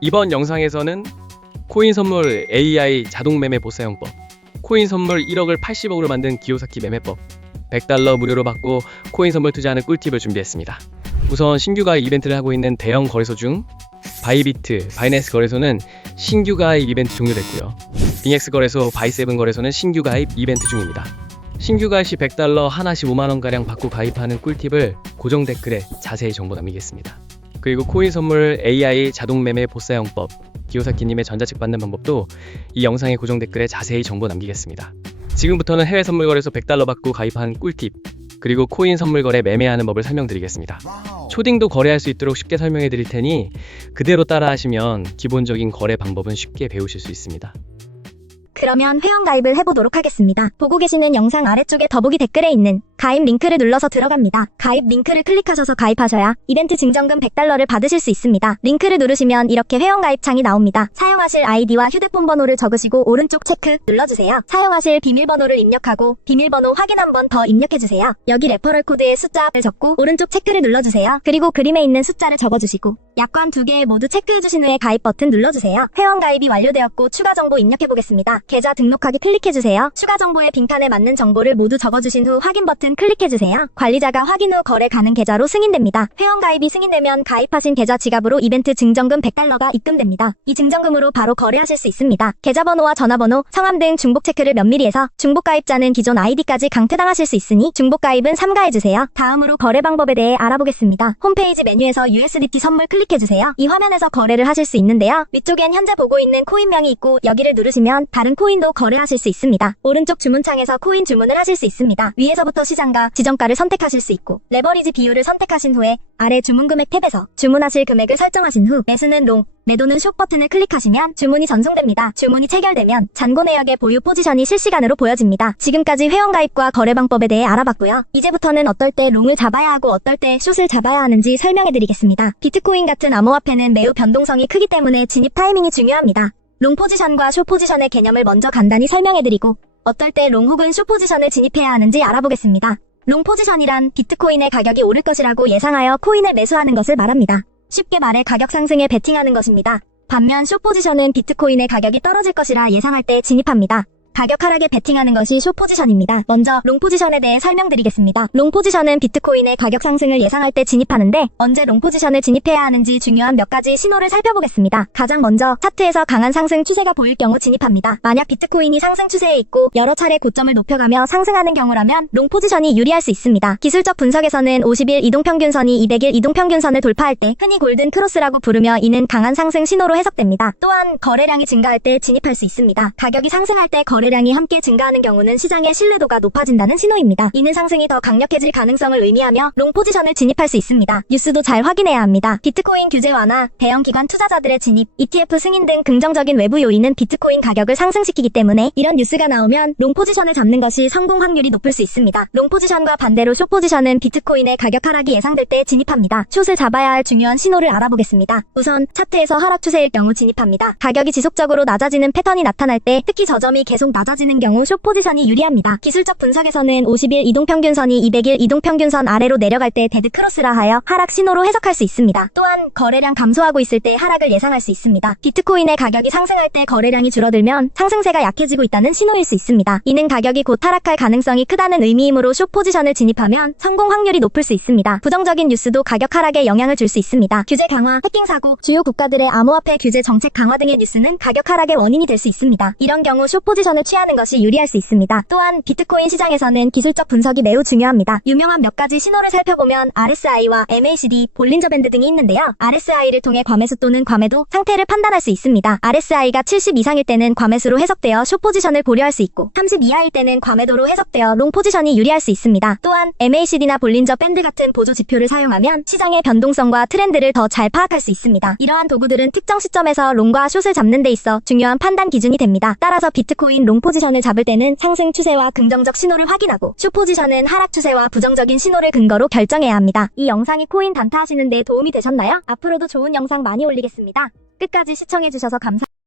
이번 영상에서는 코인 선물 AI 자동 매매 보사용법, 코인 선물 1억을 80억으로 만든 기요사키 매매법, 100달러 무료로 받고 코인 선물 투자하는 꿀팁을 준비했습니다. 우선 신규 가입 이벤트를 하고 있는 대형 거래소 중 바이비트, 바이낸스 거래소는 신규 가입 이벤트 종료됐고요. 빙엑스 거래소, 바이세븐 거래소는 신규 가입 이벤트 중입니다. 신규 가입 시 100달러 하나씩 5만원가량 받고 가입하는 꿀팁을 고정 댓글에 자세히 정보 남기겠습니다. 그리고 코인 선물 AI 자동 매매 보사용법, 기요사키님의 전자책 받는 방법도 이 영상의 고정 댓글에 자세히 정보 남기겠습니다. 지금부터는 해외 선물 거래소 100달러 받고 가입한 꿀팁, 그리고 코인 선물 거래 매매하는 법을 설명드리겠습니다. 초딩도 거래할 수 있도록 쉽게 설명해 드릴 테니 그대로 따라 하시면 기본적인 거래 방법은 쉽게 배우실 수 있습니다. 그러면 회원가입을 해보도록 하겠습니다. 보고 계시는 영상 아래쪽에 더보기 댓글에 있는 가입 링크를 눌러서 들어갑니다. 가입 링크를 클릭하셔서 가입하셔야 이벤트 증정금 100달러를 받으실 수 있습니다. 링크를 누르시면 이렇게 회원가입창이 나옵니다. 사용하실 아이디와 휴대폰 번호를 적으시고 오른쪽 체크 눌러주세요. 사용하실 비밀번호를 입력하고 비밀번호 확인 한 번 더 입력해주세요. 여기 레퍼럴 코드에 숫자를 적고 오른쪽 체크를 눌러주세요. 그리고 그림에 있는 숫자를 적어주시고 약관 2개 모두 체크해주신 후에 가입 버튼 눌러주세요. 회원가입이 완료되었고 추가 정보 입력해보겠습니다. 계좌 등록하기 클릭해주세요. 추가 정보의 빈칸에 맞는 정보를 모두 적어주신 후 확인 버튼 클릭해주세요. 관리자가 확인 후 거래 가능 계좌로 승인됩니다. 회원가입이 승인되면 가입하신 계좌 지갑으로 이벤트 증정금 100달러가 입금됩니다. 이 증정금으로 바로 거래하실 수 있습니다. 계좌번호와 전화번호, 성함 등 중복 체크를 면밀히 해서 중복가입자는 기존 아이디까지 강퇴당하실 수 있으니 중복가입은 삼가해주세요. 다음으로 거래 방법에 대해 알아보겠습니다. 홈페이지 메뉴에서 USDT 선물 클릭해주세요. 이 화면에서 거래를 하실 수 있는데요. 위쪽엔 현재 보고 있는 코인명이 있고 여기를 누르시면 다른 코인도 거래하실 수 있습니다. 오른쪽 주문창에서 코인 주문을 하실 수 있습니다. 위에서부터 시장가, 지정가를 선택하실 수 있고 레버리지 비율을 선택하신 후에 아래 주문금액 탭에서 주문하실 금액을 설정하신 후 매수는 롱, 매도는 숏 버튼을 클릭하시면 주문이 전송됩니다. 주문이 체결되면 잔고 내역의 보유 포지션이 실시간으로 보여집니다. 지금까지 회원가입과 거래 방법에 대해 알아봤고요. 이제부터는 어떨 때 롱을 잡아야 하고 어떨 때 숏을 잡아야 하는지 설명해드리겠습니다. 비트코인 같은 암호화폐는 매우 변동성이 크기 때문에 진입 타이밍이 중요합니다. 롱 포지션과 숏 포지션의 개념을 먼저 간단히 설명해드리고 어떨 때 롱 혹은 숏 포지션을 진입해야 하는지 알아보겠습니다. 롱 포지션이란 비트코인의 가격이 오를 것이라고 예상하여 코인을 매수하는 것을 말합니다. 쉽게 말해 가격 상승에 베팅하는 것입니다. 반면 숏 포지션은 비트코인의 가격이 떨어질 것이라 예상할 때 진입합니다. 가격 하락에 베팅하는 것이 숏 포지션입니다. 먼저 롱 포지션에 대해 설명드리겠습니다. 롱 포지션은 비트코인의 가격 상승을 예상할 때 진입하는데 언제 롱 포지션을 진입해야 하는지 중요한 몇 가지 신호를 살펴보겠습니다. 가장 먼저 차트에서 강한 상승 추세가 보일 경우 진입합니다. 만약 비트코인이 상승 추세에 있고 여러 차례 고점을 높여가며 상승하는 경우라면 롱 포지션이 유리할 수 있습니다. 기술적 분석에서는 50일 이동평균선이 200일 이동평균선을 돌파할 때 흔히 골든 크로스라고 부르며 이는 강한 상승 신호로 해석됩니다. 또한 거래량이 증가할 때 진입할 수 있습니다. 가격이 상승할 때 거래량이 함께 증가하는 경우는 시장의 신뢰도가 높아진다는 신호입니다. 이는 상승이 더 강력해질 가능성을 의미하며 롱 포지션을 진입할 수 있습니다. 뉴스도 잘 확인해야 합니다. 비트코인 규제 완화, 대형 기관 투자자들의 진입, ETF 승인 등 긍정적인 외부 요인은 비트코인 가격을 상승시키기 때문에 이런 뉴스가 나오면 롱 포지션을 잡는 것이 성공 확률이 높을 수 있습니다. 롱 포지션과 반대로 숏 포지션은 비트코인의 가격 하락이 예상될 때 진입합니다. 숏을 잡아야 할 중요한 신호를 알아보겠습니다. 우선 차트에서 하락 추세일 경우 진입합니다. 가격이 지속적으로 낮아지는 패턴이 나타날 때 특히 저점이 계속 낮아지는 경우 숏 포지션이 유리합니다. 기술적 분석에서는 50일 이동평균선이 200일 이동평균선 아래로 내려갈 때 데드 크로스라 하여 하락 신호로 해석할 수 있습니다. 또한 거래량 감소하고 있을 때 하락을 예상할 수 있습니다. 비트코인의 가격이 상승할 때 거래량이 줄어들면 상승세가 약해지고 있다는 신호일 수 있습니다. 이는 가격이 곧 하락할 가능성이 크다는 의미이므로 숏 포지션을 진입하면 성공 확률이 높을 수 있습니다. 부정적인 뉴스도 가격 하락에 영향을 줄 수 있습니다. 규제 강화, 해킹 사고, 주요 국가들의 암호화폐 규제 정책 강화 등의 뉴스는 가격 하락의 원인이 될 수 있습니다. 이런 경우 숏 포지션을 취하는 것이 유리할 수 있습니다. 또한 비트코인 시장에서는 기술적 분석이 매우 중요합니다. 유명한 몇 가지 신호를 살펴보면 RSI와 MACD, 볼린저 밴드 등이 있는데요. RSI를 통해 과매수 또는 과매도 상태를 판단할 수 있습니다. RSI가 70 이상일 때는 과매수로 해석되어 숏 포지션을 고려할 수 있고 30 이하일 때는 과매도로 해석되어 롱 포지션이 유리할 수 있습니다. 또한 MACD나 볼린저 밴드 같은 보조 지표를 사용하면 시장의 변동성과 트렌드를 더 잘 파악할 수 있습니다. 이러한 도구들은 특정 시점에서 롱과 숏을 잡는 데 있어 중요한 판단 기준이 됩니다. 따라서 비트코인 롱 포지션을 잡을 때는 상승 추세와 긍정적 신호를 확인하고 숏 포지션은 하락 추세와 부정적인 신호를 근거로 결정해야 합니다. 이 영상이 코인 단타하시는 데 도움이 되셨나요? 앞으로도 좋은 영상 많이 올리겠습니다. 끝까지 시청해주셔서 감사합니다.